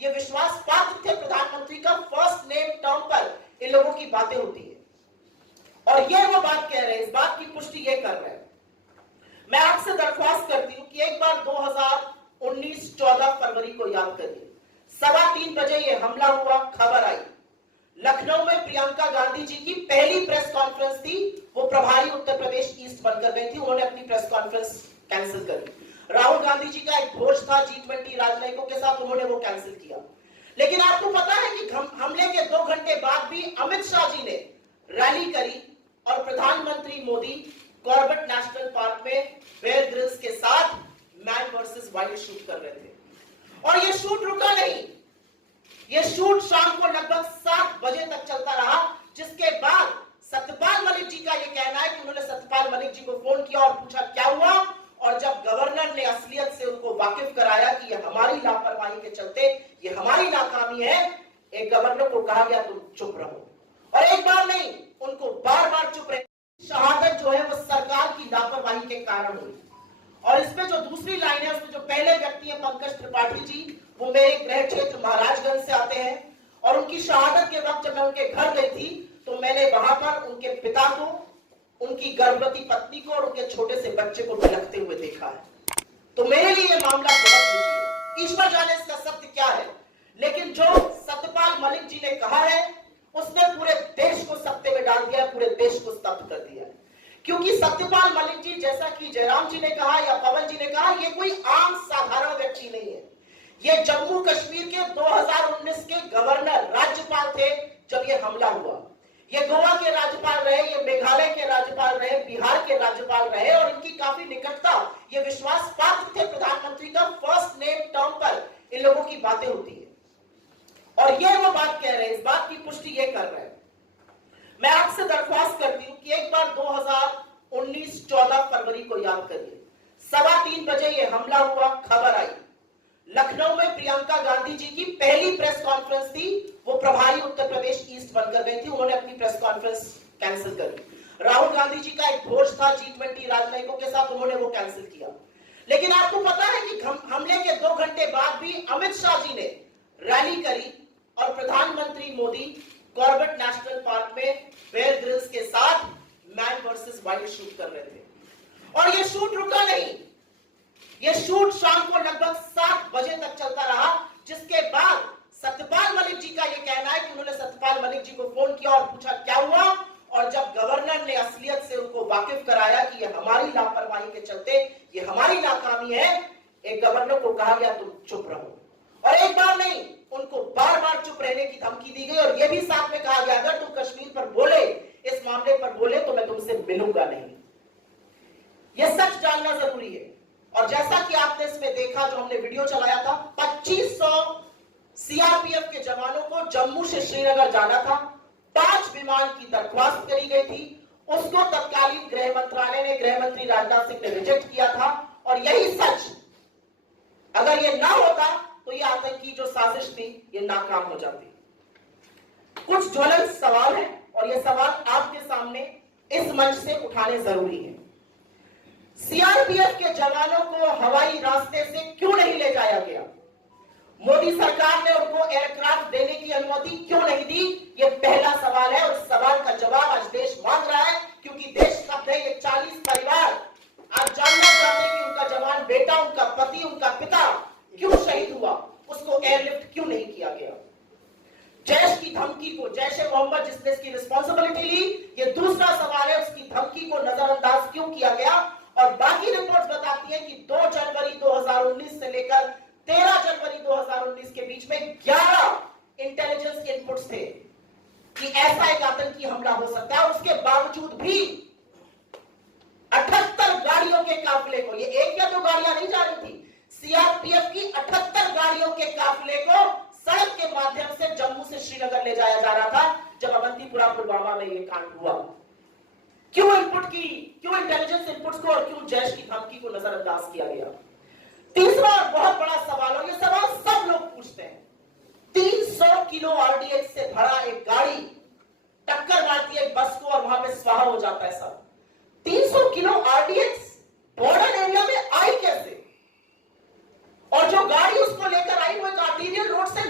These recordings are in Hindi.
ये विश्वास पात्र थे प्रधानमंत्री का फर्स्ट नेम टर्म पर इन लोगों की बातें होती है। और ये वो बात कह रहे हैं, इस बात की पुष्टि ये कर रहे हैं। मैं आपसे दरख्वास्त करती हूं कि एक बार 2019 14 फरवरी को याद करिए। 3:15 बजे ये हमला हुआ, खबर आई लखनऊ में प्रियंका गांधी जी की पहली प्रेस कॉन्फ्रेंस थी, वो प्रभारी उत्तर प्रदेश ईस्ट बनकर गई थी, उन्होंने अपनी प्रेस कॉन्फ्रेंस कैंसिल कर दी। राहुल गांधी जी का एक भोज था G20 राजनयिकों के साथ, उन्होंने वो कैंसिल किया। लेकिन आपको पता है कि हमले के 2 घंटे बाद भी अमित शाह जी ने रैली करी और प्रधानमंत्री मोदी कॉर्बेट नेशनल पार्क में बेयर ग्रिल्स के साथ मैन वर्सेस वाइल्ड शूट कर रहे थे। और ये शूट रुका नहीं, ये शूट शाम को लगभग 7 बजे तक चलता रहा, जिसके बाद सत्यपाल मलिक जी का ये कहना है कि उन्होंने सत्यपाल मलिक जी को फोन किया और पूछा क्या हुआ, और जब गवर्नर ने असलियत से उनको वाकिफ कराया कि ये हमारी लापरवाही के चलते, ये हमारी नाकामी है, एक गवर्नर को कहा गया तुम चुप रहो। और एक बार नहीं, उनको बार बार चुप रहे। शहादत जो है वो सरकार की लापरवाही के कारण हुई। और इसमें जो दूसरी लाइन है, उसमें जो पहले व्यक्ति है पंकज त्रिपाठी जी, वो मेरे गृह क्षेत्र महाराजगंज से आते हैं। और उनकी शहादत के वक्त जब मैं उनके घर गई थी तो मैंने वहां पर उनके पिता को, उनकी गर्भवती पत्नी को और उनके छोटे से बच्चे को बिलखते हुए देखा है। तो मेरे लिए यह मामला बहुत निजी है, ईश्वर जाने इसका सत्य क्या है। लेकिन जो सत्यपाल मलिक जी ने कहा है उसने पूरे देश को सत्ते में डाल दिया, पूरे देश को स्तब्ध कर दिया है। क्योंकि सत्यपाल मलिक जी, जैसा कि जयराम जी ने कहा या पवन जी ने कहा, ये कोई आम साधारण व्यक्ति नहीं है। ये जम्मू कश्मीर के 2019 के गवर्नर राज्यपाल थे जब ये हमला हुआ। ये गोवा के राज्यपाल रहे, ये मेघालय के राज्यपाल रहे, बिहार के राज्यपाल रहे, और इनकी काफी निकटता, ये विश्वास पात्र थे प्रधानमंत्री का फर्स्ट नेम टर्म पर इन लोगों की बातें होती है। और ये वो बात कह रहे हैं, इस बात की पुष्टि ये कर रहे हैं। मैं आपसे दरख्वास्त करती हूं कि एक बार 2019 14 फरवरी को याद करिए। 3:15 बजे ये हमला हुआ, खबर आई लखनऊ में प्रियंका गांधी जी की पहली प्रेस कॉन्फ्रेंस थी, वो प्रभारी उत्तर प्रदेश ईस्ट बनकर गई थी, उन्होंने अपनी प्रेस कॉन्फ्रेंस कैंसिल कर दी। राहुल गांधी जी का एक भोज था G20 राजनयिकों के साथ, उन्होंने वो कैंसिल किया। लेकिन आपको पता है कि हमले के 2 घंटे बाद भी अमित शाह जी ने रैली करी और प्रधानमंत्री मोदी कॉर्बेट नेशनल पार्क में बेयर ग्रिल्स के साथ मैन वर्सेस वाइल्ड शूट कर रहे थे। और ये शूट रुका नहीं, ये शूट शाम को लगभग 7 बजे तक चलता रहा, जिसके बाद सत्यपाल मलिक जी का ये कहना है कि उन्होंने सत्यपाल मलिक जी को फोन किया और पूछा क्या हुआ, और जब गवर्नर ने असलियत से उनको वाकिफ कराया कि ये हमारी लापरवाही के चलते, ये हमारी नाकामी है, एक गवर्नर को कहा गया तुम चुप रहो। और एक बार नहीं, उनको बार बार चुप रहने की धमकी दी गई, और यह भी साथ में कहा गया अगर तुम कश्मीर पर बोले, इस मामले पर बोले, तो मैं तुमसे मिलूंगा नहीं। यह सच जानना जरूरी है। और जैसा कि आपने इसमें देखा, जो हमने वीडियो चलाया था, 2500 सीआरपीएफ के जवानों को जम्मू से श्रीनगर जाना था, 5 विमान की दरख्वास्त करी गई थी, उसको तत्कालीन गृह मंत्रालय ने, गृह मंत्री राजनाथ सिंह ने रिजेक्ट किया था। और यही सच, अगर यह ना होता तो यह आतंकी जो साजिश थी ये नाकाम हो जाती। कुछ ज्वलंत सवाल है और यह सवाल आपके सामने इस मंच से उठाने जरूरी है। सीआरपीएफ के जवानों को हवाई रास्ते से क्यों नहीं ले जाया गया? मोदी सरकार ने उनको एयरक्राफ्ट देने की अनुमति क्यों नहीं दी? यह पहला सवाल है, और इस सवाल का जवाब आज देश मांग रहा है, क्योंकि देश का ये 40 परिवार आज जानना चाहते हैं कि उनका जवान बेटा, उनका पति, उनका पिता क्यों शहीद हुआ, उसको एयरलिफ्ट क्यों नहीं किया गया? जैश की धमकी को, जैश ए मोहम्मद जिसने इसकी रिस्पॉन्सिबिलिटी ली, ये दूसरा सवाल है, उसकी धमकी को नजरअंदाज क्यों किया गया? और बाकी रिपोर्ट्स बताती है कि 2 जनवरी 2019 से लेकर 13 जनवरी 2019 के बीच में 11 इंटेलिजेंस इनपुट्स थे कि ऐसा एक आतंकी हमला हो सकता है। उसके बावजूद भी 78 गाड़ियों के काफिले को, ये एक या 2 गाड़ियां नहीं जा रही थी, सीआरपीएफ की 78 गाड़ियों के काफिले को सड़क के माध्यम से जम्मू से श्रीनगर ले जाया जा रहा था जब अवंतीपुरा पुलवामा में यह कांड हुआ। क्यों इंटेलिजेंस इनपुट्स को और क्यों जैश की धमकी को नजरअंदाज किया गया? तीसरा और बहुत बड़ा सवाल, और यह सवाल सब लोग पूछते हैं, 300 किलो आरडीएक्स से भरा एक गाड़ी टक्कर मारती है एक बस को और वहां पे स्वाहा हो जाता है सब। 300 किलो आरडीएक्स बॉर्डर एरिया में आई कैसे? और जो गाड़ी उसको लेकर आई वो एक आर्टीरियल रोड से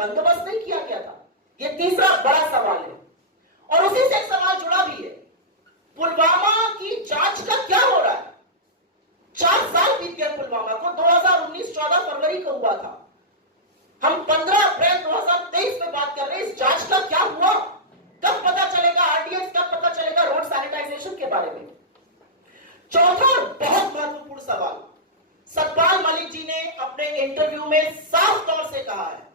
बंदोबस्त नहीं किया गया था? ये तीसरा बड़ा सवाल है। और उसी से एक सवाल जुड़ा भी है, पुलवामा की जांच का क्या हो रहा है? 4 साल बीत गए पुलवामा को, 2019 14 फरवरी को हुआ था। हम 15 अप्रैल 2023 में बात कर रहे हैं। इस जांच का क्या हुआ? कब पता चलेगा आरडीएक्स, कब पता चलेगा रोड सैनिटाइजेशन के बारे में? चौथा बहुत महत्वपूर्ण सवाल, सतपाल मलिक जी ने अपने इंटरव्यू में साफ तौर से कहा है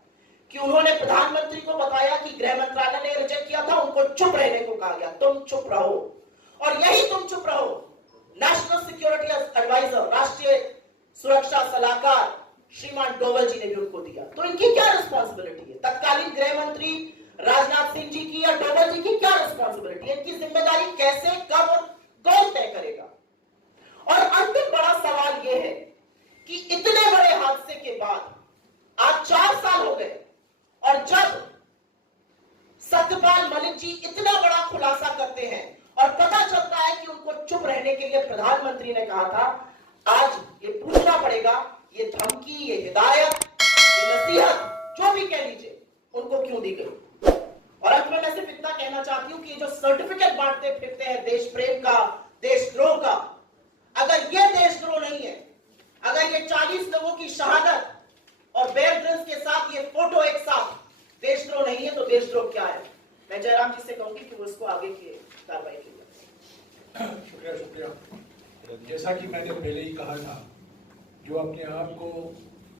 कि उन्होंने प्रधानमंत्री को बताया कि गृह मंत्रालय ने रिजेक्ट किया था, उनको चुप रहने को कहा गया, तुम चुप रहो। और यही तुम चुप रहो नेशनल सिक्योरिटी एडवाइजर, राष्ट्रीय सुरक्षा सलाहकार श्रीमान डोवल जी ने भी उनको दिया। तो इनकी क्या रिस्पॉन्सिबिलिटी है? तत्कालीन गृह मंत्री राजनाथ सिंह जी की या डोवल जी की क्या रिस्पॉन्सिबिलिटी है? इनकी जिम्मेदारी कैसे, कब, कौन तय करेगा? और अंतिम बड़ा सवाल यह है कि इतने बड़े हादसे के बाद आज 4 साल हो गए, और जब सत्यपाल मलिक जी इतना बड़ा खुलासा करते हैं और पता चलता है कि उनको चुप रहने के लिए प्रधानमंत्री ने कहा था, आज ये पूछना पड़ेगा, ये धमकी, ये हिदायत, ये नसीहत, जो भी कह लीजिए, उनको क्यों दी गई? और अंत में मैं सिर्फ इतना कहना चाहती हूं कि जो सर्टिफिकेट बांटते फिरते हैं देश प्रेम का, देशद्रोह का, अगर ये देशद्रोह नहीं है, अगर ये 40 लोगों की शहादत और बेयर ग्रिल्स के साथ ये फोटो एक साथ देशद्रोह नहीं है, तो देशद्रोह क्या है? मैं जयराम जी से कहूंगी कि वो इसको आगे की कार्रवाई की जाए। शुक्रिया। जैसा कि मैंने पहले ही कहा था, जो अपने आप को